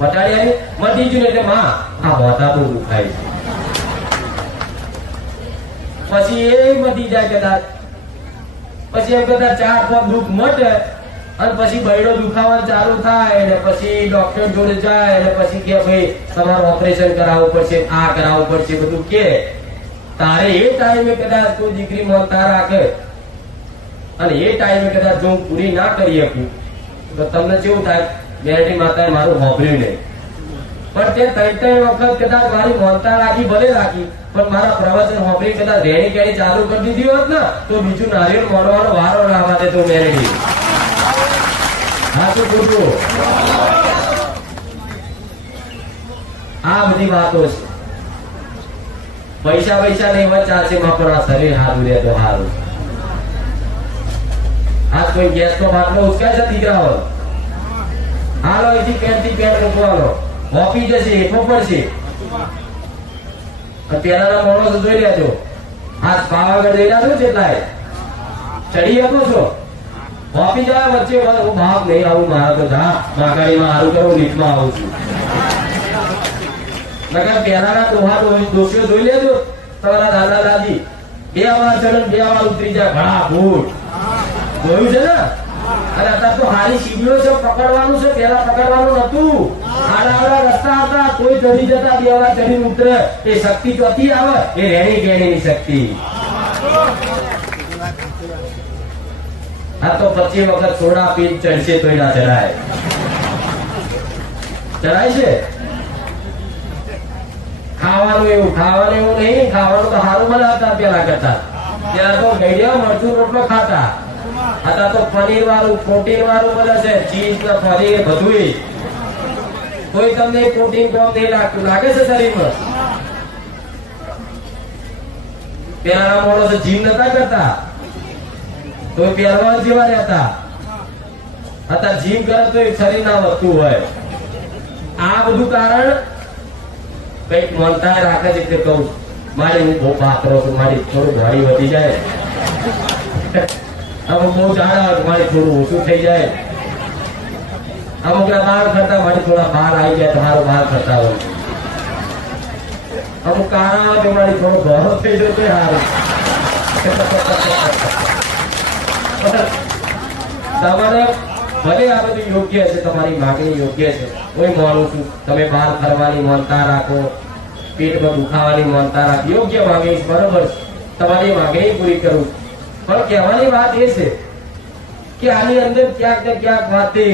મટાડી મટી ગયું એટલે માં આ મોઢા બહુ દુખાય છે. પછી એ મટી જાય કદાચ, પછી એમ કદાચ 4-5 દુઃખ મટે અને પછી બૈડો દુખાવાનું ચાલુ થાય ને પછી ડોક્ટર જોડે જાય ને પછી કે ભાઈ તમારું ઓપરેશન કરાવવું પડશે, આ કરાવવું પડશે, બધું કે તારે એ ટાઈમે કદાચ કોઈ દીકરી માનતા રાખે અને એ ટાઈમે કદાચ જો હું પૂરી ના કરી શકું તો તમને કેવું થાય, બેટી માતાએ મારું હોભર્યું નહીં, પણ તે 3 વખત કદાચ મારી માનતા રાખી, ભલે રાખી, પણ મારા પ્રવચન હોભરી કદાચ રેણી કેણી ચાલુ કરી દીધી હોત ને તો બીજું નારિયેળ મોડવાનો વારો લાવવા દે તો મેરેડી. હા તો ખોટું. આ બધી વાતો છે. પૈસા નહીં હોય ચાલશે, માં પણ આ શરીર સારું રહે તો સારું. આજ કોઈ ગેસ નો બાટલો ઉચકાય છે દીકરાઓ, હાલો અહીંથી પેન્ટ મૂકવાનો, ઓફી જશે, હેઠો પડશે. પેલાના માણસો જોઈ લેજો, આજ પાવાગઢ જઈ રહ્યા છો કેટલાય ચડી શકો છો, ઓફી જાય વચ્ચે હું ભાગ નહીં આવું, મારા તો જા માકાડીમાં સારું કરું, લીટમાં આવું છું. પેલાના દોષીઓ જોઈ લેજો, તમારા દાદા દાદી 2 વાર ચડે 2 વાર ઉતરી જાય, ઘણા ભૂટ જોયું છે ને. અને અત્યારે તો હારી સીડીઓ છે, પકડવાનું છે, પેલા પકડવાનું નતું, આડા રસ્તા હતા, કોઈ ચડી જતા 2 વાર ચડી ઉતરે. એ શક્તિ ચોથી આવે, એ રેણી કેણીની શક્તિ. આ તો 25 વખત સોડા પી ચડશે તો ના ચડાય, ચડાય છે. ખાવાનું એવું નહીં, ખાવાનું તો સારું બનાવતા પેલા કરતા. ત્યાં તો ગઈડિયા મરચું રોટલો ખાતા, અત્યારે તો પનીર વાળું, પ્રોટીન વાળું બને છે, ચીઝ ને પનીર બધું. કોઈ તમને પ્રોટીન કોમ નહીં લાગતું, લાગે છે શરીરમાં. પેલા માણસો જીમ નતા કરતા તો પહેરવાન જેવા રહેતા, અત્યારે જીમ કરે તો શરીર ના વધતું હોય. આ બધું કારણ કઈક માનતા રાખે છે કે કહું મારી હું બહુ પાત્રો છું, મારી થોડું ભારી વધી જાય, અમુક બહુ જાડા મારી થોડું ઓછું થઈ જાય, અમુક ના બાળ કરતા મારી થોડા બહાર આવી જાય તો મારો બહાર કરતા હોય, અમુક કારા હોય તો મારી થોડો ઘરો થઈ જાય તો સારું. તમારે ભલે આ બધું યોગ્ય છે, તમારી માગણી યોગ્ય છે, કોઈ માનું છું, તમે બહાર ફરવાની માનતા રાખો, પેટમાં દુખાવાની માનતા રાખો, યોગ્ય માગણી બરોબર છે, તમારી માગણી પૂરી કરું. પણ કહેવાની વાત એ છે કે આની અંદર ક્યાંક ને ક્યાંક વાતે